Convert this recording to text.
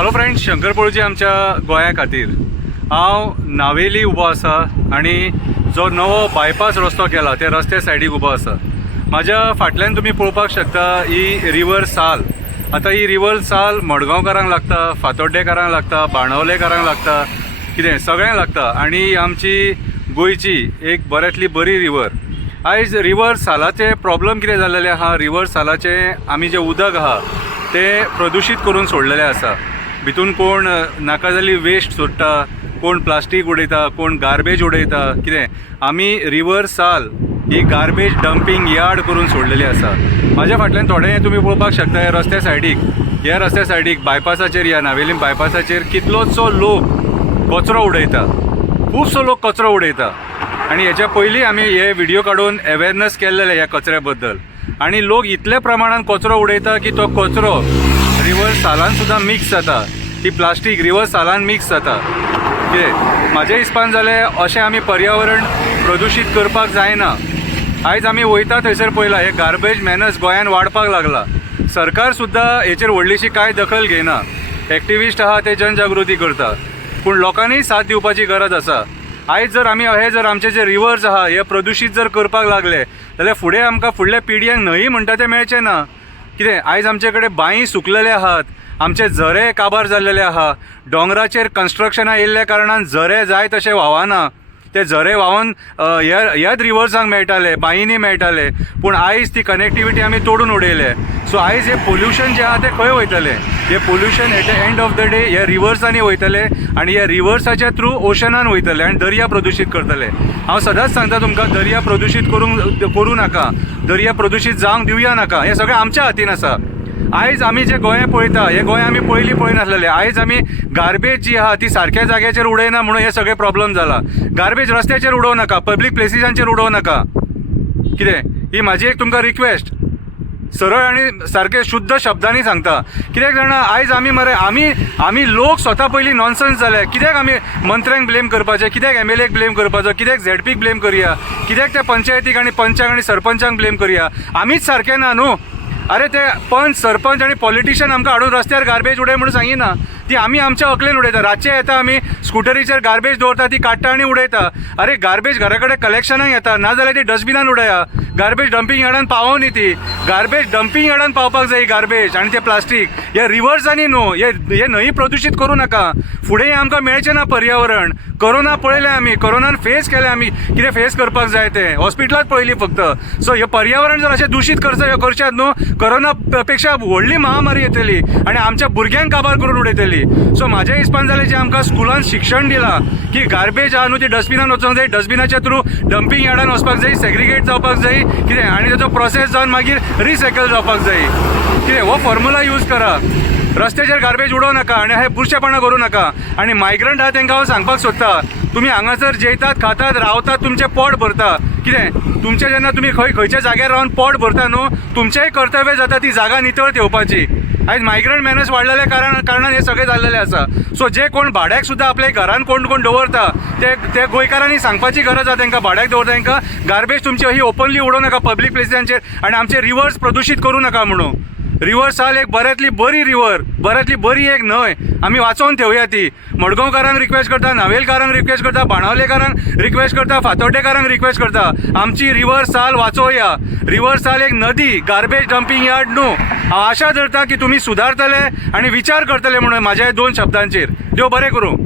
Hello friends, शंकरपळूजी आमच्या गोंया खातीर हांव नावेली उबो आसा आणि जो नवो बायपास रस्तो केला त्या रस्त्या सायडीक उबो आसा. म्हाज्या फाटल्यान तुमी पळोवपाक शकता ही रिवर साल. आतां ही रिवर साल मडगांवकारांक लागता, फातोड्डेकारांक लागता, बाणावलेकारांक लागता, कितें सगळ्यांक लागता आणि आमची गोंयची एक बऱ्यांतली बरी रिवर. आयज रिवर सालाचे प्रॉब्लम कितें जाल्लेले आहा, रिवर सालाचे आमी जे उदक आहा ते प्रदूशीत करून सोडलेले आसा. भितून कोण नाका जाल्ली वेस्ट सोडटा, कोण प्लास्टीक उडयता, कोण गार्बेज उडयता. कितें आमी रिवर साल ही गार्बेज डंपिंग यार्ड करून सोडलेली आसा. म्हाज्या फाटल्यान थोडे तुमी पळोवपाक शकता ह्या रस्त्या सायडीक बायपासाचेर, ह्या नावेलीम बायपासाचेर कितलोसो लोक कचरो उडयता, खुबसो लोक कचरो उडयता. आणि हेच्या पयलीं आमी हे व्हिडिओ काडून अवेरनेस केल्लेले ह्या कचऱ्या बद्दल. आणि लोक इतल्या प्रमाणात कचरो उडयता की तो कचरो रिवर सालान सुद्दां मिक्स जाता. ती प्लास्टीक रिवर सालान मिक्स जाता. कितें म्हाज्या हिसपान जालें अशें आमी पर्यावरण प्रदूशीत करपाक जायना. आयज आमी वयता थंयसर पळयलां हे गार्बेज मॅनस गोंयान वाडपाक लागला. सरकार सुद्दां हेचेर व्हडलीशी कांय दखल घेयना. एक्टिविस्ट आहा ते जनजागृती करता, पूण लोकांनी साथ दिवपाची गरज आसा. आयज जर आमी आमचे जे रिवर्स आहा हे प्रदूशीत जर करपाक लागले जाल्यार फुडें आमकां फुडल्या पिढयांक न्हंय म्हणटा तें मेळचें ना. कितें आयज आमचे कडेन बांय सुकलेले आहात, आमचे झरे काबार जाल्लेले आहा. डोंगराचेर कन्स्ट्रक्शनां येयल्ल्या कारणान झरे जाय तशे व्हावना. ते झरे व्हांवन ह्याच रिवर्सांक मेळटाले, बांयनी मेळटाले, पूण आयज ती कनेक्टिविटी आमी तोडून उडयले. सो आयज हे पोल्युशन जे आहा ते खंय वयतले? हे pollution at the end of the day ह्या रिवर्सांनी वयतले आनी ह्या रिवर्साच्या थ्रू ओशनान वयतले आनी दर्या प्रदूशीत करतले. हांव सदांच सांगता तुमकां, दर्या प्रदूशीत करूं नाका, दर्या प्रदूशीत जावंक दिवया नाका. हें सगळें आमच्या हातीन आसा. आयज आमी जे गोंय पळयता हे गोंय आमी पयलीं पळयनासलेले. आयज आमी गार्बेज जी आहा ती सारक्या जाग्याचेर उडयना म्हणून हे सगळे प्रॉब्लेम जाला. गार्बेज रस्त्याचेर उडोवं नाका, पब्लीक प्लेसिसांचेर उडोवं नाका. कितें ही म्हाजी एक तुमकां रिक्वेस्ट, सरळ आनी सारके शुद्ध शब्दांनी सांगता. कित्याक जाणा आयज आमी लोक स्वता पयलीं नॉनसन्स जाले. कित्याक आमी मंत्र्यांक ब्लेम करपाचें, कित्याक MLAक ब्लेम करपाचो, कित्याक ZPक ब्लेम करया, कित्याक त्या पंचायतीक आनी पंचाक आनी सरपंचांक ब्लेम करया? आमीच सारके ना न्हू. अरे ते पंच, सरपंच आणि पॉलिटिशियन आमकां हाडून रस्त्यार गार्बेज उडय म्हणून सांगिना. ती आमी आमच्या अकलेन उडयता. रातचे येता आमी स्कुटरीचेर गार्बेज दवरता, ती काडटा आनी उडयता. अरे गार्बेज घरा कडेन कलेक्शनाक येता, नाजाल्यार ती डस्टबिनान उडया. गार्बेज डंपिंग यार्डान पावो न्ही ती. गार्बेज डंपिंग यार्डान पावपाक जाय गार्बेज आनी ते प्लास्टीक. हे रिवर्सांनी न्हू, हे न्हंय प्रदूशीत करूं नाका. फुडें आमकां मेळचें ना पर्यावरण. कोरोना पळयलें आमी, कोरोनान फेस केलें आमी, कितें फेस करपाक जाय तें हॉस्पिटलांत पळयली फक्त. सो हे पर्यावरण जर अशें दूशीत करशात न्हू, कोरोना पेक्षा व्हडली महामारी येतली आनी आमच्या भुरग्यांक काबार करून उडयतली. सो म्हाज्या हिसपान जालें जे आमकां स्कुलान शिक्षण दिलां की गार्बेज आहा न्हू ती डस्टबिनान वचोंक जाय, डस्टबिनाच्या थ्रू डंपिंग यार्डान वचपाक जाय, सेग्रिगेट जावपाक जाय, कितें आनी ताचो प्रोसेस जावन मागीर रिसायकल जावपाक जाय. कितें हो फॉर्म्युला यूज करा. रस्त्याचेर गार्बेज उडोवं नाका आनी हे बुरशेपणां करूं नाका. आनी मायग्रंट आहा तांकां हांव सांगपाक सोदता, तुमी हांगासर जेयतात, खातात, रावतात, तुमचें पोट भरता. कितें तुमचें जेन्ना तुमी खंयच्या जाग्यार रावन पोट भरता न्हू, तुमचेंय कर्तव्य जाता ती जागा नितळ ठेवपाची. आयज मायग्रंट मॅनस वाडलेल्या कारणान हे सगळें जाल्लेलें आसा. सो जे कोण भाड्याक सुद्दां आपल्या घरान कोण दवरता ते गोंयकारांनी सांगपाची गरज आसा तांकां, भाड्याक दवरता तांकां, गार्बेज तुमची ही ओपनली उडोवं नाका पब्लीक प्लेसिसांचेर आनी आमचे रिवर्स प्रदूशीत करूं नाका म्हणून. रिवर साल एक बऱ्यांतली बरी रिवर, बऱ्यांतली बरी एक न्हंय. आमी वाचोवन ठेवया ती. मडगांवकारांक रिक्वेस्ट करता, नावेलकारांक रिक्वेस्ट करता, बाणावलेकारांक रिक्वेस्ट करता, फातोड्डेकारांक रिक्वेस्ट करता, आमची रिवर साल वाचोवया. रिवर साल एक नदी, गार्बेज डंपिंग यार्ड न्हू. हांव आशा धरता की तुमी सुदारतले आनी विचार करतले म्हणून म्हाज्या 2 शब्दांचेर. देव बरें करूं.